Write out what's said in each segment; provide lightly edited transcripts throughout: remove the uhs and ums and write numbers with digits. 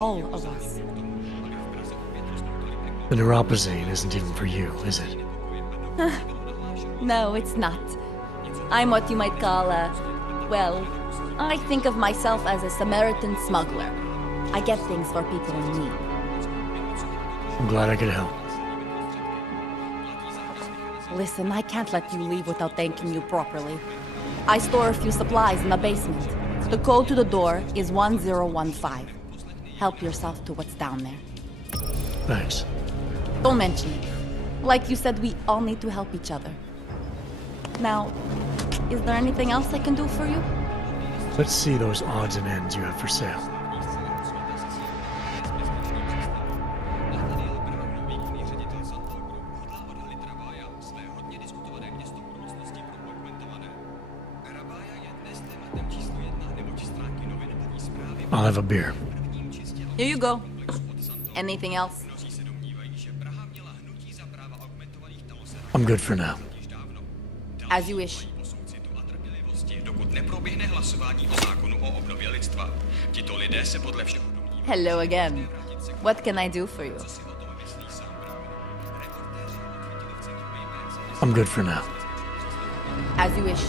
all of us. The neuropazine isn't even for you, is it? No, it's not. I'm what you might call well, I think of myself as a Samaritan smuggler. I get things for people in need. I'm glad I could help. Listen, I can't let you leave without thanking you properly. I store a few supplies in the basement. The code to the door is 1015. Help yourself to what's down there. Thanks. Don't mention it. Like you said, we all need to help each other. Now, is there anything else I can do for you? Let's see those odds and ends you have for sale. I'll have a beer. Here you go. Anything else? I'm good for now. As you wish. Hello again. What can I do for you? I'm good for now. As you wish.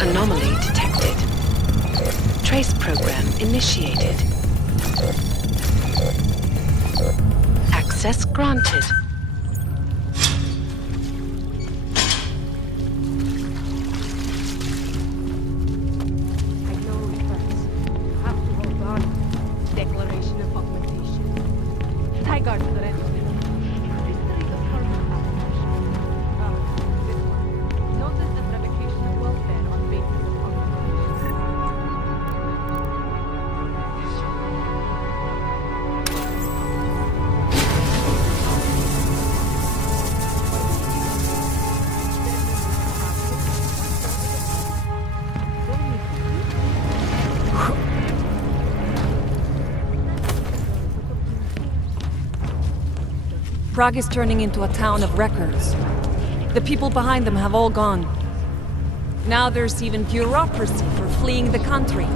Anomaly detected. Trace program initiated. Access granted. I know it hurts. You have to hold on. Declaration of augmentation. Tiger to the red one. History of current application. This one. Notice the revocation of welfare on basis of augmentation. Prague is turning into a town of records. The people behind them have all gone. Now there's even bureaucracy for fleeing the country.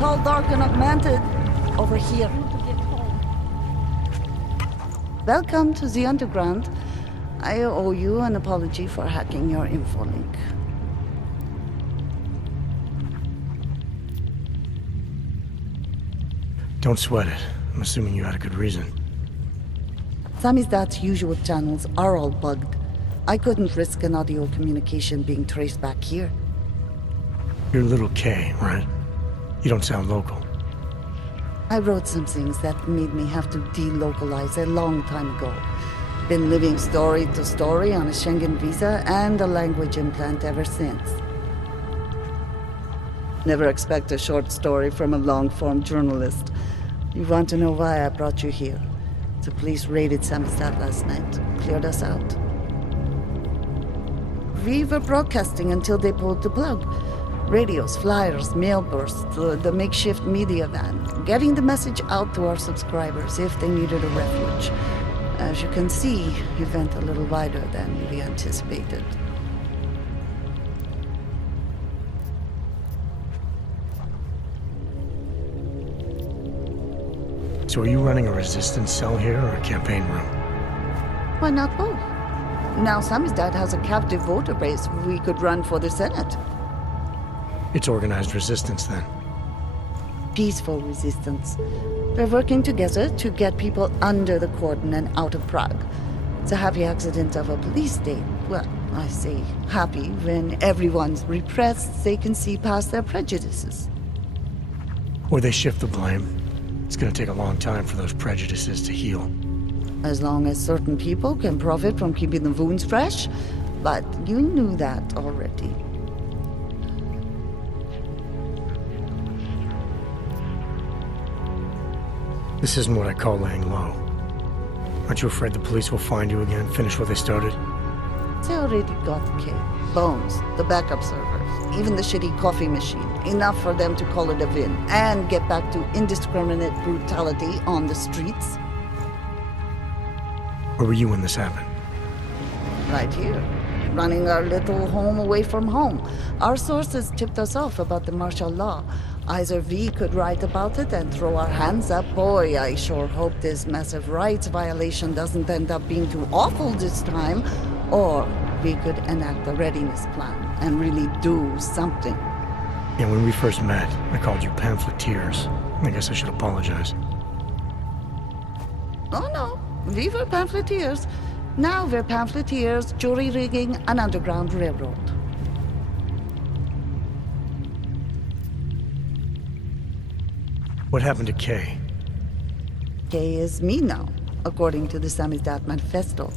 Tall, dark, and augmented. Over here. Welcome to the Underground. I owe you an apology for hacking your infolink. Don't sweat it. I'm assuming you had a good reason. Samizdat's usual channels are all bugged. I couldn't risk an audio communication being traced back here. You're little K, right? You don't sound local. I wrote some things that made me have to delocalize a long time ago. Been living story to story on a Schengen visa and a language implant ever since. Never expect a short story from a long-form journalist. You want to know why I brought you here? The police raided Samzidat last night. Cleared us out. We were broadcasting until they pulled the plug. Radios, flyers, mail bursts, the makeshift media van. Getting the message out to our subscribers if they needed a refuge. As you can see, it went a little wider than we anticipated. So are you running a resistance cell here or a campaign room? Why not both? Now Samizdat has a captive voter base. We could run for the Senate. It's organized resistance then. Peaceful resistance. We're working together to get people under the cordon and out of Prague. It's a happy accident of a police state. Well, I say happy when everyone's repressed, they can see past their prejudices. Or they shift the blame. It's gonna take a long time for those prejudices to heal. As long as certain people can profit from keeping the wounds fresh. But you knew that already. This isn't what I call laying low. Aren't you afraid the police will find you again, finish what they started? They already got K. Bones, the backup servers, even the shitty coffee machine. Enough for them to call it a win and get back to indiscriminate brutality on the streets. Where were you when this happened? Right here, running our little home away from home. Our sources tipped us off about the martial law. Either we could write about it and throw our hands up. Boy, I sure hope this massive rights violation doesn't end up being too awful this time. Or we could enact a readiness plan and really do something. Yeah, when we first met, I called you pamphleteers. I guess I should apologize. Oh no, we were pamphleteers. Now we're pamphleteers, jury-rigging an underground railroad. What happened to Kay? Kay is me now, according to the Samizdat manifesto.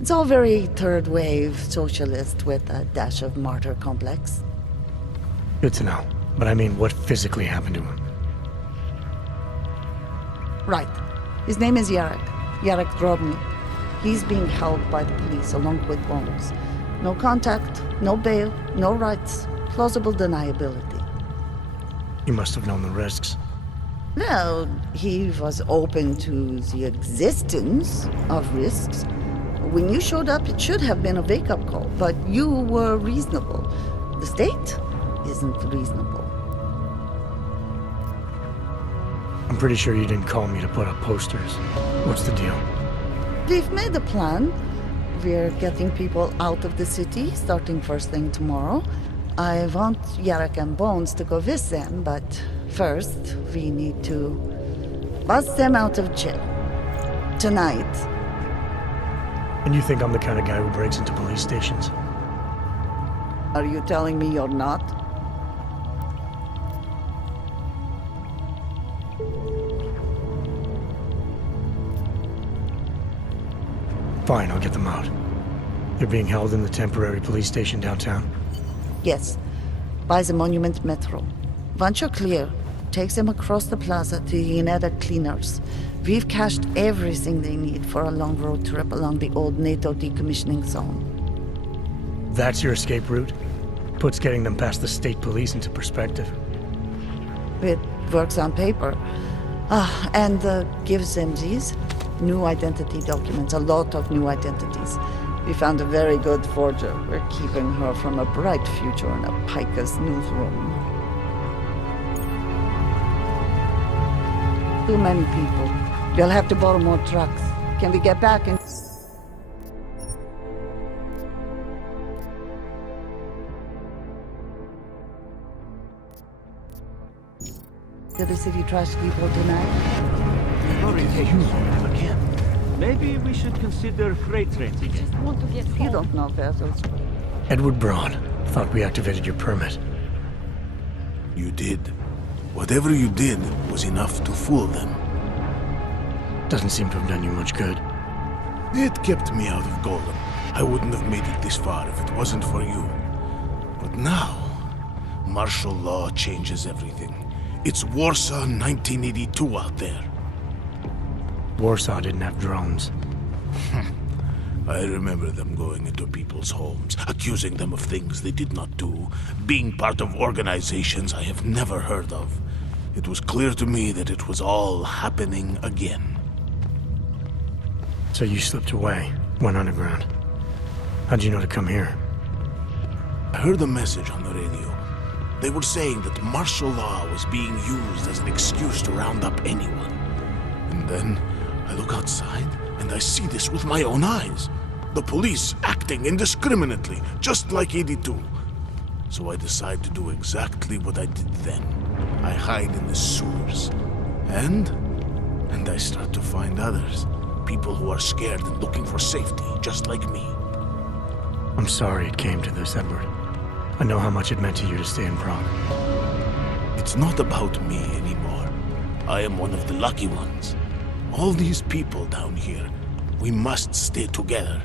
It's all very third-wave socialist with a dash of martyr complex. Good to know. But I mean, what physically happened to him? Right. His name is Yarek. Yarek Drobny. He's being held by the police along with Bones. No contact, no bail, no rights. Plausible deniability. He must have known the risks. Well, he was open to the existence of risks. When you showed up, it should have been a wake-up call, but you were reasonable. The state isn't reasonable. I'm pretty sure you didn't call me to put up posters. What's the deal? We've made a plan. We're getting people out of the city, starting first thing tomorrow. I want Yarek and Bones to go with them, but first, we need to bust them out of jail. Tonight. And you think I'm the kind of guy who breaks into police stations? Are you telling me you're not? Fine, I'll get them out. They're being held in the temporary police station downtown. Yes. By the Monument Metro. Once you're clear, take them across the plaza to the United Cleaners. We've cached everything they need for a long road trip along the old NATO decommissioning zone. That's your escape route? Puts getting them past the state police into perspective. It works on paper. And gives them these new identity documents, a lot of new identities. We found a very good forger. We're keeping her from a bright future in a Pika's newsroom. Too many people. You'll have to borrow more trucks. Can we get back and... to the city trash depot tonight? Sorry to use them again. Maybe we should consider freight trains again. I want to get You home. don't know where those... Edward Braun. Thought we activated your permit. You did. Whatever you did was enough to fool them. Doesn't seem to have done you much good. It kept me out of Golem. I wouldn't have made it this far if it wasn't for you. But now, martial law changes everything. It's Warsaw 1982 out there. Warsaw didn't have drones. I remember them going into people's homes, accusing them of things they did not do, being part of organizations I have never heard of. It was clear to me that it was all happening again. So you slipped away, went underground. How'd you know to come here? I heard a message on the radio. They were saying that martial law was being used as an excuse to round up anyone. And then I look outside and I see this with my own eyes. The police acting indiscriminately, just like 82. So I decide to do exactly what I did then. I hide in the sewers. And I start to find others. People who are scared and looking for safety, just like me. I'm sorry it came to this, Edward. I know how much it meant to you to stay in Prague. It's not about me anymore. I am one of the lucky ones. All these people down here, we must stay together.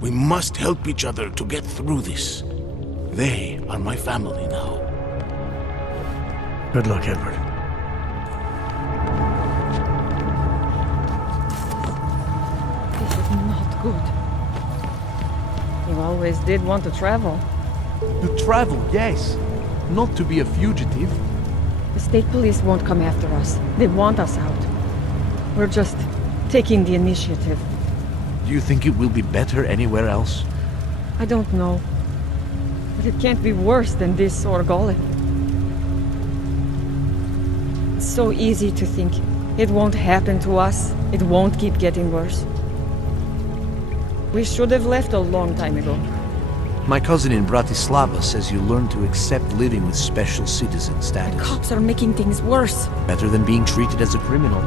We must help each other to get through this. They are my family now. Good luck, Edward. This is not good. You always did want to travel. To travel, yes. Not to be a fugitive. The state police won't come after us. They want us out. We're just taking the initiative. Do you think it will be better anywhere else? I don't know. But it can't be worse than this or Golem. It's so easy to think it won't happen to us. It won't keep getting worse. We should have left a long time ago. My cousin in Bratislava says you learn to accept living with special citizen The status. cops are making things worse. Better than being treated as a criminal.